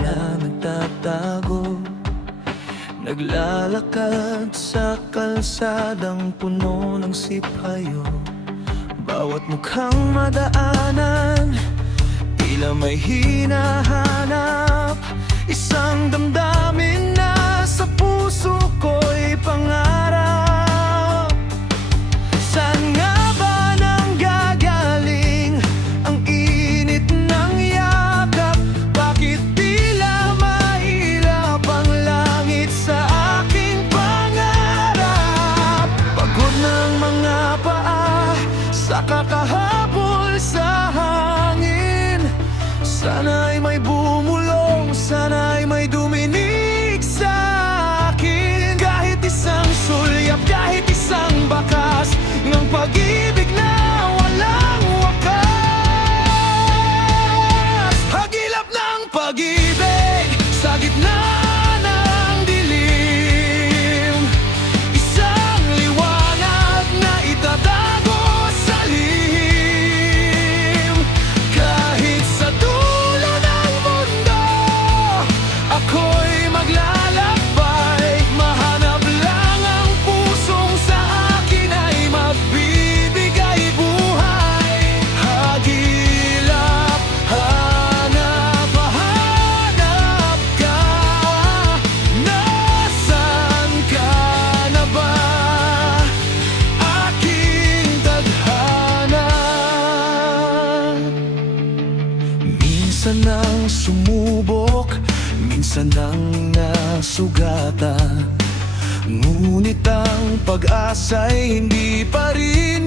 tila nagtatago. Naglalakad sa kalsadang puno ng sipayo. Bawat mukhang madaanan, tila may hinahanap. Isang damdamin na sa puso ko'y pangarap. Saan nga ba nanggagaling ang init ng yakap? Bakit tila mailap ang langit sa aking pangarap? Pagod ng mga paa sa kakahabol sa hangin. Sana'y may bumulong, sana'y may duminig sa akin. Kahit isang sulyap, kahit isang bakas ng pag-ibig na walang wakas. Hagilap ng pag-ibig sa gitna ng dilim. Isang liwanag na itatago sa lihim. Kahit sa dulo ng mundo, ako'y maglalakbay. Mahanap lang ang pusong sa akin ay magbibigay buhay. Hagilap, hanap, hanap ka. Nasaan ka na ba, aking tadhana? Minsan nang sumubok, minsan nang nasugatan, ngunit ang pag-asa'y hindi pa rin